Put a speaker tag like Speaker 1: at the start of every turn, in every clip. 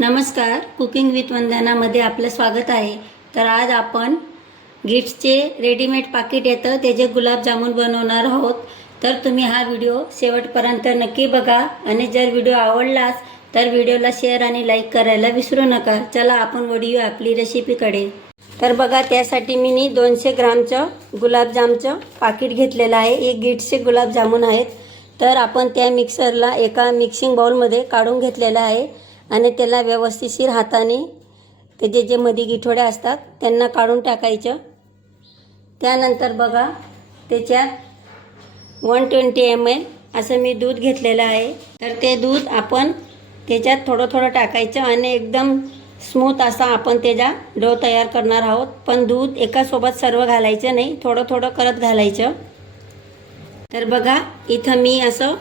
Speaker 1: नमस्कार cooking with वंदनामध्ये आपलं स्वागत आहे. तर आज आपण गिट्सचे रेडीमेड पाकिट येतं त्याचे गुलाबजामुन बनवणार आहोत तर तुम्ही हा व्हिडिओ शेवटपर्यंत नक्की बघा. आणि जर व्हिडिओ आवडलाच तर व्हिडिओला शेअर आणि लाईक करायला विसरू नका. चला आपण वळूया आपली रेसिपीकडे. तर बघा त्यासाठी मी नी दोनशे ग्रामचं गुलाबजामचं पाकिट घेतलेलं आहे. एक गिट्सचे गुलाबजामुन आहेत. तर आपण त्या मिक्सरला एका मिक्सिंग बाउलमध्ये काढून घेतलेलं आहे. आणि त्याला व्यवस्थितशीर हाताने त्याचे जे मध्ये गिठोड्या असतात त्यांना काढून टाकायचं. त्यानंतर बघा त्याच्यात वन ट्वेंटी एम एल असं मी दूध घेतलेलं आहे. तर ते दूध आपण त्याच्यात थोडं थोडं टाकायचं आणि एकदम स्मूथ असा आपण त्याचा डो तयार करणार आहोत. पण दूध एकासोबत सर्व घालायचं नाही थोडं थोडं करत घालायचं. तर बघा इथं मी असं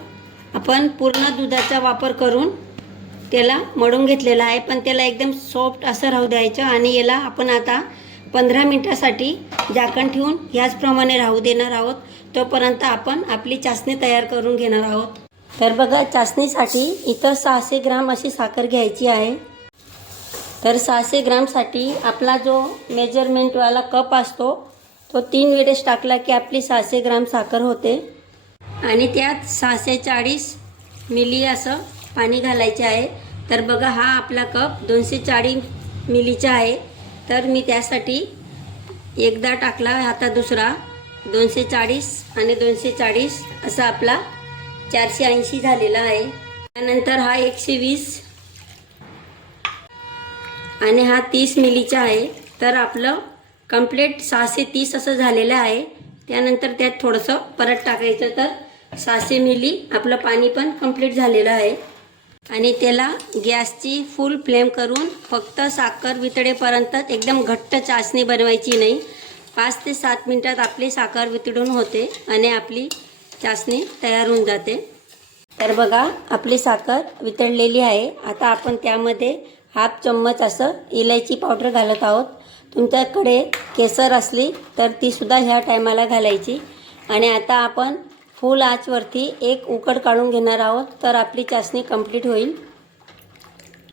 Speaker 1: आपण पूर्ण दुधाचा वापर करून त्याला मळून घेतलेला आहे. पण त्याला एकदम सॉफ्ट असं राहू द्यायचं आणि याला आपण आता पंधरा मिनटासाठी झाकण ठेवून ह्याचप्रमाणे राहू देणार आहोत. तोपर्यंत आपण आपली चाचणी तयार करून घेणार आहोत. तर बघा चाचणीसाठी इथं सहाशे ग्राम अशी साखर घ्यायची आहे. तर सहाशे ग्रामसाठी आपला जो मेजरमेंटवाला कप असतो तो तीन वेळेस टाकला की आपली सहाशे ग्राम साखर होते. आणि त्यात सहाशे चाळीस मिली असं पाणी घालायचे आहे. तर बघा हा आपला कप दोनशे चाळीस मिलीचा आहे. तर मी त्यासाठी एकदा टाकला आता दुसरा. दोनशे चाळीस आणि दोनशे चाळीस असा आपला चारशे ऐंशी झालेला आहे. त्यानंतर हा एकशे वीस आणि हा तीस मिलीचा आहे. तर आपलं कंप्लीट सहाशे तीस असं झालेलं आहे. त्यानंतर त्यात थोडंसं परत टाकायचं तर सहाशे मिली आपलं पाणी पण कंप्लीट झालेलं आहे. आणि त्याला गॅसची फुल फ्लेम करून फक्त साखर वितळेपर्यंत एकदम घट्ट चाचणी बनवायची नाही. पाच ते सात मिनटात आपली साखर वितळून होते आणि आपली चाचणी तयार होऊन जाते. तर बघा आपली साखर वितळलेली आहे. आता आपण त्यामध्ये हाफ चम्मच असं इलायची पावडर घालत आहोत. तुमच्याकडे केसर असली तर तीसुद्धा ह्या टायमाला घालायची. आणि आता आपण फुल आचवरती एक उकड काढून घेणार आहोत तर आपली चाचणी कंप्लीट होईल.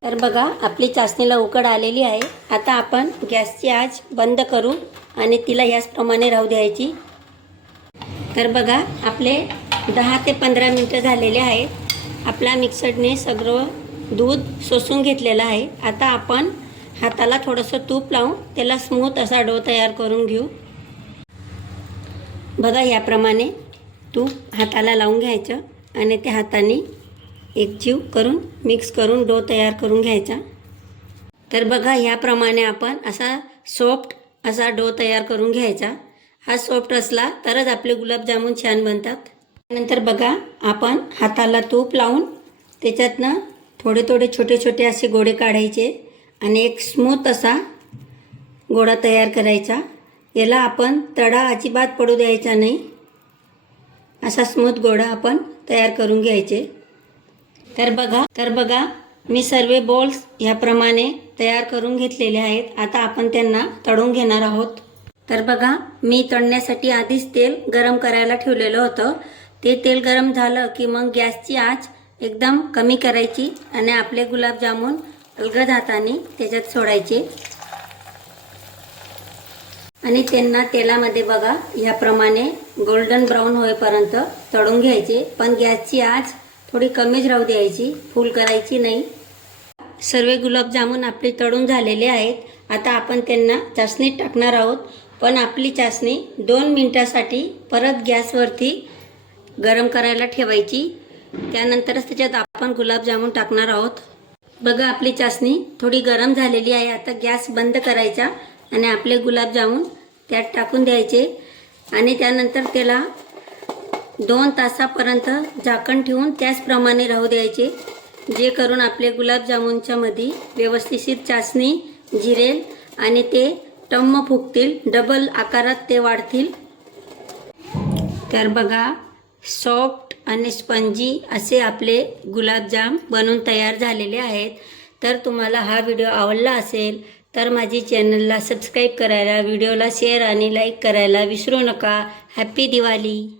Speaker 1: तर बघा आपली चाचणीला उकड आलेली आहे. आता आपण गॅसची आच बंद करू आणि तिला याचप्रमाणे राहू द्यायची. तर बघा आपले दहा ते पंधरा मिनटं झालेले आहेत. आपल्या मिक्सरने सगळं दूध सोसून घेतलेलं आहे. आता आपण हाताला थोडंसं तूप लावून त्याला स्मूथ असा डो तयार करून घेऊ. बघा याप्रमाणे तूप हाताला लावून घ्यायचं आणि त्या हाताने एकजीव करून मिक्स करून डो तयार करून घ्यायचा. तर बघा ह्याप्रमाणे आपण असा सॉफ्ट असा डो तयार करून घ्यायचा. हा सॉफ्ट असला तरच आपले गुलाबजामुन छान बनतात. नंतर बघा आपण हाताला तूप लावून त्याच्यातनं थोडे थोडे छोटे छोटे असे गोळे काढायचे आणि एक स्मूथ असा गोळा तयार करायचा. याला आपण तडा अजिबात पडू द्यायचा नाही. असा स्मूथ गोळा आपण तयार करून घ्यायचे. तर बघा तर बघा मी सर्व बॉल्स ह्याप्रमाणे तयार करून घेतलेले आहेत. आता आपण त्यांना तळून घेणार आहोत. तर बघा मी तळण्यासाठी आधीच तेल गरम करायला ठेवलेलं होतं. ते तेल गरम झालं की मग गॅसची आच एकदम कमी करायची आणि आपले गुलाबजामुन अलगद हाताने त्याच्यात सोडायचे. आणि त्यांना तेलामध्ये बघा ह्याप्रमाणे गोल्डन ब्राऊन होईपर्यंत तळून घ्यायचे. पण गॅसची आच थोडी कमीच राहू द्यायची. फुल करायची नाही. सर्व गुलाबजामुन आपले तळून झालेले आहेत. आता आपण त्यांना चाचणीत टाकणार आहोत. पण आपली चाचणी दोन मिनटासाठी परत गॅसवरती गरम करायला ठेवायची. त्यानंतरच त्याच्यात आपण गुलाबजामुन टाकणार आहोत. बघा आपली चाचणी थोडी गरम झालेली आहे. आता गॅस बंद करायचा. आणि आपले गुलाबजामुन त्यात टाकून द्यायचे. आणि त्यानंतर त्याला दोन तासापर्यंत झाकण ठेवून त्याचप्रमाणे राहू द्यायचे. जे करून आपले गुलाबजामुनच्यामध्ये व्यवस्थिशीर चाचणी जिरेल आणि ते टम्म फुगतील. डबल आकारात ते वाढतील. तर बघा सॉफ्ट आणि स्पंजी असे आपले गुलाबजाम बनून तयार झालेले आहेत. तर तुम्हाला हा व्हिडिओ आवडला असेल तर माझी चॅनलला सबस्क्राईब करायला व्हिडिओला शेअर आणि लाईक करायला विसरू नका. हॅप्पी दिवाळी.